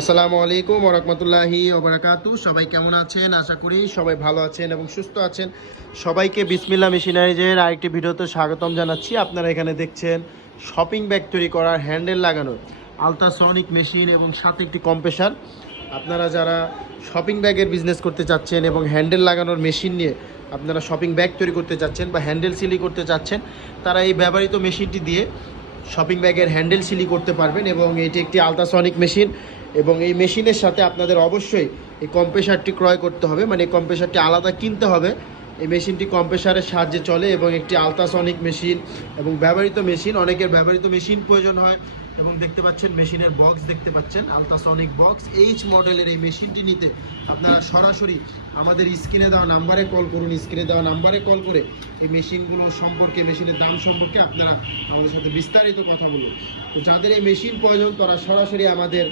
আসসালামু আলাইকুম ওরহমতুল্লাহি ওবরাকাতু সবাই কেমন আছেন? আশা করি সবাই ভালো আছেন এবং সুস্থ আছেন। সবাইকে বিসমিল্লা মেশিনারিজের আরেকটি ভিডিওতে স্বাগতম জানাচ্ছি। আপনারা এখানে দেখছেন শপিং ব্যাগ তৈরি করার হ্যান্ডেল লাগানো আলট্রাসনিক মেশিন এবং সাথে একটি কম্প্রেসার আপনারা যারা শপিং ব্যাগের বিজনেস করতে চাচ্ছেন এবং হ্যান্ডেল লাগানোর মেশিন নিয়ে আপনারা শপিং ব্যাগ তৈরি করতে চাচ্ছেন বা হ্যান্ডেল সিলি করতে চাচ্ছেন, তারা এই ব্যবহৃত মেশিনটি দিয়ে শপিং ব্যাগের হ্যান্ডেল সিলি করতে পারবেন এবং এটি একটি আলট্রাসনিক মেশিন। এবং এই মেশিনের সাথে আপনাদের অবশ্যই এই কম্প্রেসারটি ক্রয় করতে হবে। মানে এই কম্প্রেসারটি আলাদা কিনতে হবে। এই মেশিনটি কম্প্রেসারের সাহায্যে চলে এবং একটি আলট্রাসনিক মেশিন এবং ব্যবহৃত মেশিন। অনেকের ব্যবহৃত মেশিন প্রয়োজন হয় এবং দেখতে পাচ্ছেন মেশিনের বক্স দেখতে পাচ্ছেন আলট্রাসনিক বক্স এইচ মডেলের এই মেশিনটি নিতে আপনারা সরাসরি আমাদের স্ক্রিনে দেওয়া নাম্বারে কল করুন। স্ক্রিনে দেওয়া নাম্বারে কল করে এই মেশিনগুলো সম্পর্কে, মেশিনের দাম সম্পর্কে আপনারা আমাদের সাথে বিস্তারিত কথা বলুন। তো যাদের এই মেশিন প্রয়োজন, তারা সরাসরি আমাদের